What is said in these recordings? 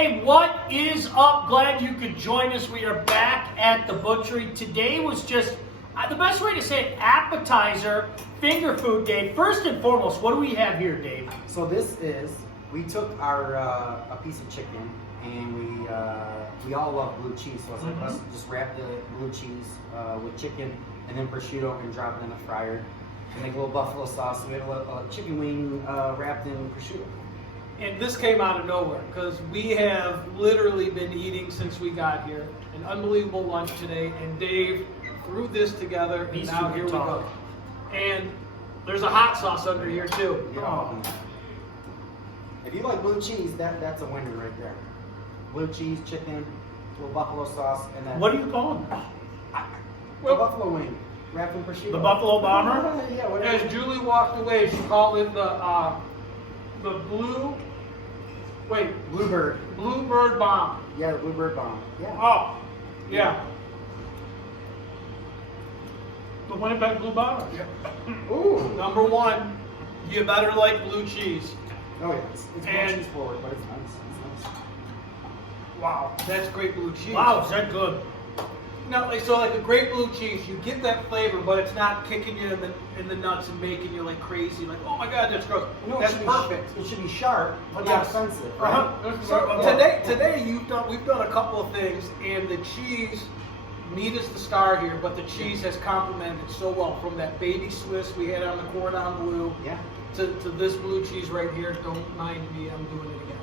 Hey, what is up? Glad you could join us. We are back at the butchery. Today was just, the best way to say it, appetizer, finger food day. First and foremost, what do we have here, Dave? So this is, we took our, a piece of chicken and we all love blue cheese. So I was like, let's just wrap the blue cheese with chicken and then prosciutto and drop it in the fryer. And make a little buffalo sauce. We had a chicken wing wrapped in prosciutto. And this came out of nowhere because we have literally been eating since we got here. An unbelievable lunch today, and Dave threw this together, and now here we go. And there's a hot sauce under here too. Yeah. If you like blue cheese, that's a winner right there. Blue cheese, chicken, a little buffalo sauce, and then What do you call them? well, buffalo wing wrapped in prosciutto. The Buffalo Bomber? Yeah. Whatever. As Julie walked away, she called it the Bluebird Bomb. Yeah, the bluebird bomb. Yeah. Oh, yeah. The Winnipeg Blue Bomber. Ooh. Number one, you better like blue cheese. Oh yeah, it's blue And- cheese forward, but it's nice. It's nice. Wow, that's great blue cheese. Wow, is that good? No, like a great blue cheese, you get that flavor, but it's not kicking you in the nuts and making you like crazy. Like, oh my God, that's gross. No, That's it should perfect. It should be sharp, but Yes. not offensive. Right? So today we've done a couple of things, and the cheese, meat is the star here, but the cheese has complemented so well. From that baby Swiss we had on the cordon bleu Yeah. to this blue cheese right here. Don't mind me, I'm doing it again.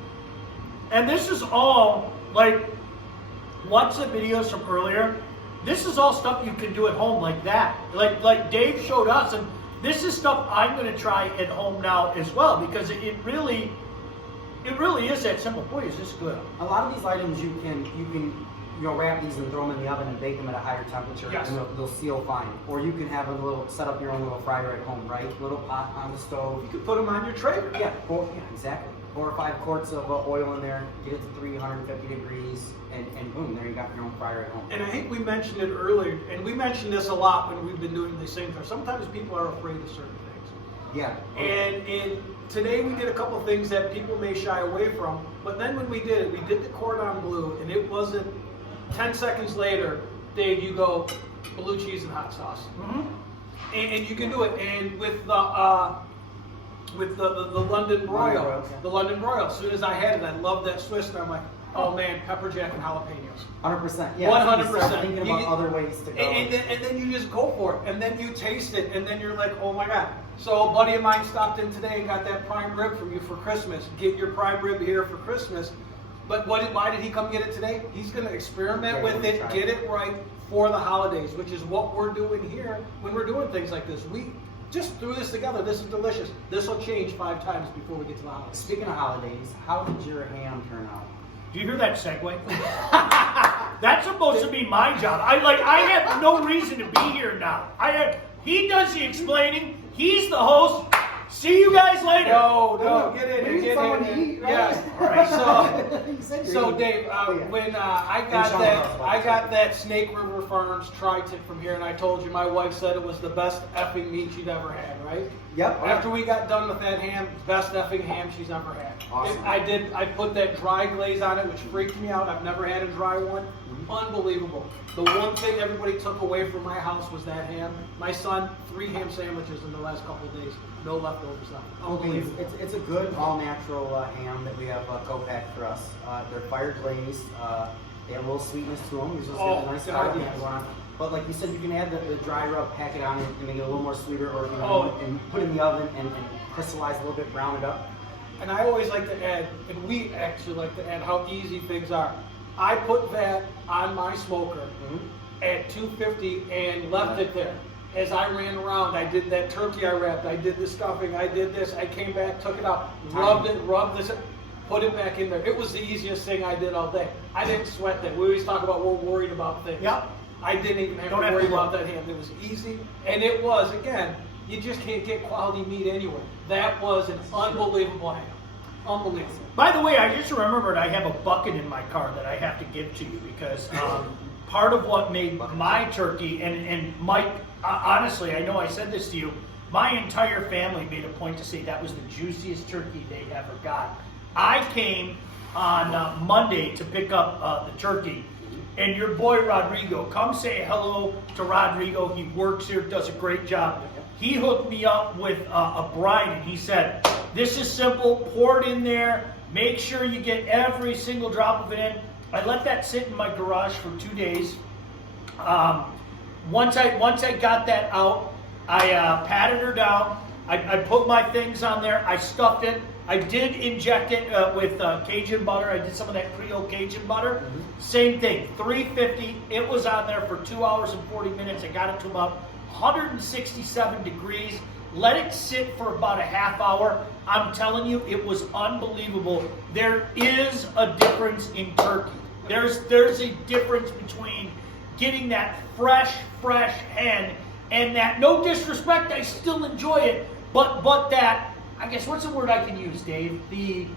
And this is all, like, watch the videos from earlier. This is all stuff you can do at home like that. Like Dave showed us, and this is stuff I'm going to try at home now as well, because it really is that simple. Boy, is this good. A lot of these items you can wrap these and throw them in the oven and bake them at a higher temperature, Yes. and they'll seal fine. Or you can have set up your own little fryer at home, right? Little pot on the stove. You could put them on your Traeger. Yeah, exactly. 4 or 5 quarts of oil in there, get it to 350 degrees, and boom, there you got your own fryer at home. And I think we mentioned it earlier, and we mentioned this a lot when we've been doing these things. Sometimes people are afraid of certain things. Yeah. And today we did a couple things that people may shy away from, but then when we did it, we did the cordon bleu, and it wasn't 10 seconds later, Dave, you go blue cheese and hot sauce. And you can do it. And with the London Broil, the London Broil, as soon as I had it, I loved that Swiss, and I'm like, oh man, pepper jack and jalapenos. 100%. Yeah. 100%. Start thinking about other ways to go. And then you just go for it, and then you taste it, and then you're like, oh my God. So a buddy of mine stopped in today and got that prime rib from you for Christmas. Get your prime rib here for Christmas. But why did he come get it today? He's going to experiment with it, get it right for the holidays, which is what we're doing here when we're doing things like this. We just threw this together. This is delicious. This will change 5 times before we get to the holidays. Speaking of holidays, how did your ham turn out? Do you hear that segue? That's supposed to be my job. I have no reason to be here now. He does the explaining. He's the host. See you guys later. No, get in here, get in here. Yes. All right. So Dave, when I got that Snake River Farms tri-tip from here, and I told you my wife said it was the best effing meat she'd ever had, right? Yep. After we got done with that ham, best effing ham she's ever had. Awesome. I put that dry glaze on it, which freaked me out. I've never had a dry one. Unbelievable. The one thing everybody took away from my house was that ham. My son, 3 ham sandwiches in the last couple of days. No leftovers left. Unbelievable. It's a good all-natural ham that we have co-packed for us. They're fire glazed. They have a little sweetness to them. There's just a nice fire going on. But like you said, you can add the dry rub, pack it on, and make it a little more sweeter, or and put it in the oven and crystallize a little bit, brown it up. And I always like to add, and we actually like to add how easy things are. I put that on my smoker at 250 and left it there. As I ran around, I did that turkey I wrapped, I did the stuffing, I did this, I came back, took it out, rubbed this, put it back in there. It was the easiest thing I did all day. I didn't sweat that. We always talk about we're worried about things. Yep. I didn't even have to worry about that ham. It was easy, and it was, again, you just can't get quality meat anywhere. That was an unbelievable ham. Unbelievable. By the way, I just remembered I have a bucket in my car that I have to give to you because part of what made my turkey, and Mike, honestly, I know I said this to you, my entire family made a point to say that was the juiciest turkey they ever got. I came on Monday to pick up the turkey. And your boy Rodrigo, come say hello to Rodrigo. He works here, does a great job. He hooked me up with a brine, and he said, this is simple, pour it in there, make sure you get every single drop of it in. I let that sit in my garage for 2 days. Once I got that out, I patted her down. I put my things on there. I stuffed it. I did inject it with Cajun butter. I did some of that Creole Cajun butter. Same thing, 350. It was on there for 2 hours and 40 minutes. I got it to about 167 degrees. Let it sit for about a half hour. I'm telling you, it was unbelievable. There is a difference in turkey. There's a difference between getting that fresh hen and that, no disrespect, I still enjoy it, but that, I guess, what's the word I can use, Dave? The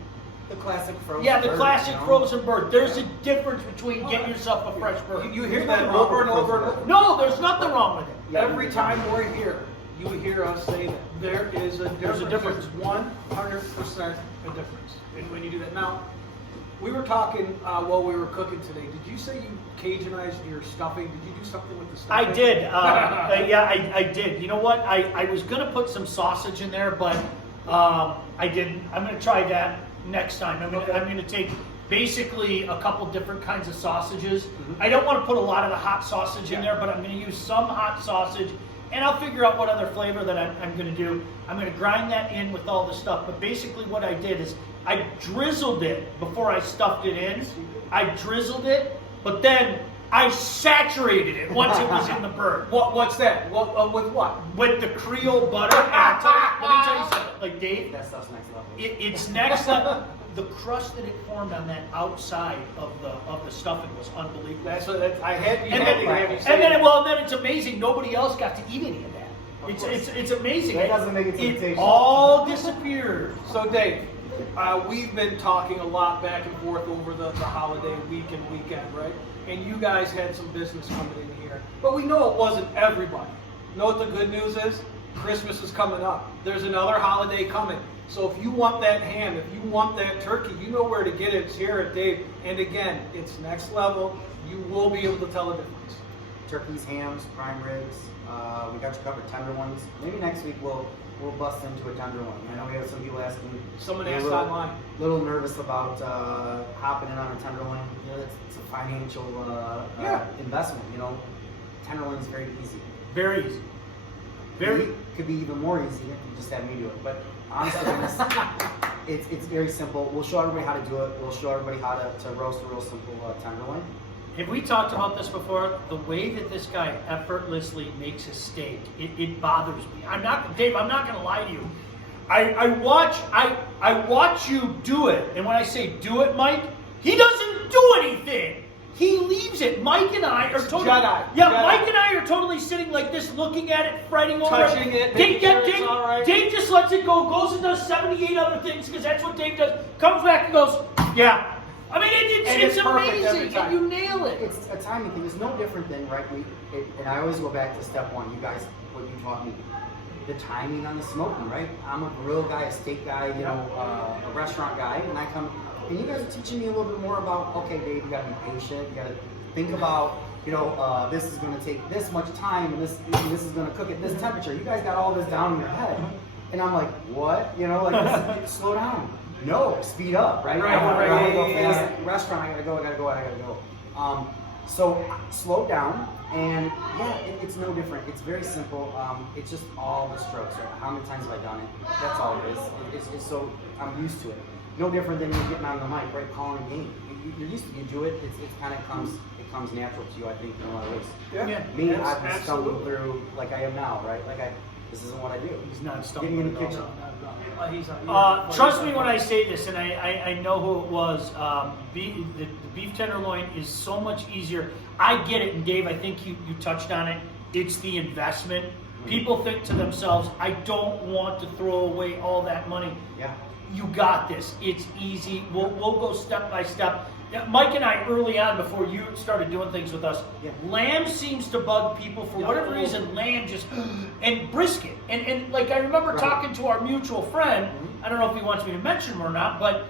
classic frozen bird. Yeah, the classic frozen bird. There's a difference between getting yourself a fresh bird. You hear that over and over and over. No, there's nothing wrong with it. Every time we're here, you hear us say that there is a difference. There's a difference. There's 100% a difference when you do that. Now, we were talking while we were cooking today. Did you say you Cajunized your stuffing? Did you do something with the stuffing? I did. Yeah, I did. You know what? I was going to put some sausage in there, but I didn't. I'm going to try that next time. I'm going to take basically a couple different kinds of sausages. I don't want to put a lot of the hot sausage in there, but I'm going to use some hot sausage, and I'll figure out what other flavor that I'm going to do. I'm going to grind that in with all the stuff, but basically what I did is I drizzled it before I stuffed it in. I drizzled it, but then I saturated it once it was in the bird. What's that? With what? With the Creole butter. And let me tell you something, like Dave, That stuff's next level. it's next level. The crust that it formed on that outside of the stuffing was unbelievable. That's what I had. You And had then, to have you say and then, that. well, then it's amazing. Nobody else got to eat any of that. It's amazing. That doesn't make it It temptation. all disappeared. So Dave, we've been talking a lot back and forth over the holiday week and weekend, right? And you guys had some business coming in here. But we know it wasn't everybody. Know what the good news is? Christmas is coming up. There's another holiday coming. So if you want that ham, if you want that turkey, you know where to get it. It's here at Dave. And again, it's next level. You will be able to tell the difference. Turkeys, hams, prime ribs. We got you covered tender ones. Maybe next week we'll bust into a tender one. I know we have some people asking. Someone they're asked a little, online. Little nervous about hopping in on a tenderloin. You know, it's a financial investment. You know, tenderloin's very easy. Very easy. Very. Could be even more easy if you just had me do it. But honestly, it's very simple. We'll show everybody how to do it. We'll show everybody how to roast a real simple tenderloin. Have we talked about this before? The way that this guy effortlessly makes a steak, it bothers me. Dave, I'm not going to lie to you. I watch you do it, and when I say do it, Mike, he doesn't do anything. He leaves it. Mike and I are totally Jedi. Yeah, Jedi. Mike and I are totally sitting like this, looking at it, fretting over Touching it, making sure it's all right. Dave just lets it go, goes and does 78 other things because that's what Dave does. Comes back and goes, yeah. I mean, it's perfect every amazing, time. and you nail it. It's a timing thing. It's no different than, right? And I always go back to step one. You guys, what you taught me, the timing on the smoking, right? I'm a grill guy, a steak guy, you know, a restaurant guy, and I come, and you guys are teaching me a little bit more about, okay, Dave, you got to be patient. You got to think about, you know, this is going to take this much time, and this is going to cook at this temperature. You guys got all this down in your head, and I'm like, what? You know, like, slow down. No, speed up, right? Right, I wanna go yeah. fast. Restaurant, I gotta go. So slow down, and yeah, it's no different. It's very simple. It's just all the strokes. Right? How many times have I done it? That's all it is. It's so I'm used to it. No different than you getting on the mic, right? Calling a game. You're used to. You do it. It kind of comes natural to you. I think in a lot of ways. Yeah. Me, I've been stumbling through like I am now, right? This isn't what I do. He's not Getting in stumbling the kitchen. Trust me when I say this, and I know who it was. The beef tenderloin is so much easier. I get it, and Dave, I think you touched on it. It's the investment. People think to themselves, I don't want to throw away all that money. Yeah. You got this. It's easy. We'll go step by step. Yeah, Mike and I, early on, before you started doing things with us, lamb seems to bug people for whatever reason. Lamb just and brisket, and like I remember talking to our mutual friend. I don't know if he wants me to mention him or not, but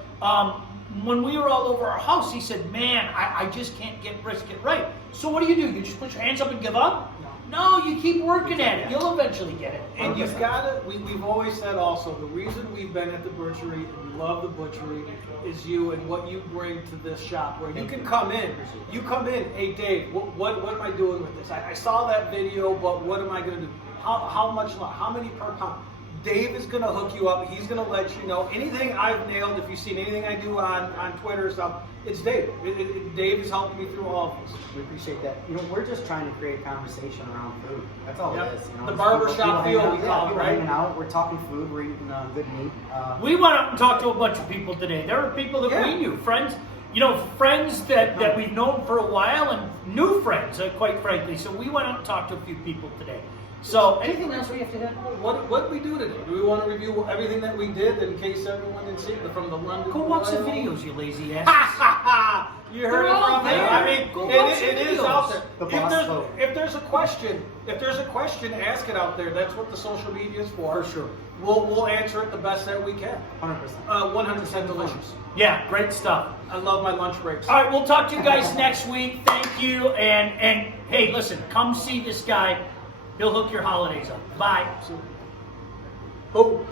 when we were all over our house, he said, man, I just can't get brisket right. So what do? You just put your hands up and give up? No, you keep working at it. You'll eventually get it. And you've got to, we've always said also, the reason we've been at the butchery and we love the butchery is you and what you bring to this shop. Where you can come in. You come in, hey Dave, what am I doing with this? I saw that video, but what am I going to do? How much, how many per pound? Dave is going to hook you up. He's going to let you know. Anything I've nailed, if you've seen anything I do on Twitter or stuff, it's Dave. Dave has helped me through all of this. We appreciate that. We're just trying to create conversation around food. That's all it is. The barbershop feel, we call it, right? Hanging out. We're talking food. We're eating good meat. We went out and talked to a bunch of people today. There were people that we knew, friends. Friends that we've known for a while and new friends, quite frankly. So we went out and talked to a few people today. So, anything else we have to hit? What did we do today? Do we want to review everything that we did in case everyone didn't see it from the London? Go watch the videos, you lazy ass. You heard it from me. I mean, it is out there. If there's a question, ask it out there. That's what the social media is for. For sure. We'll answer it the best that we can. 100%. 100% delicious. Yeah, great stuff. I love my lunch breaks. All right, we'll talk to you guys next week. Thank you, and hey, listen, come see this guy. He'll hook your holidays up. Bye. Oh.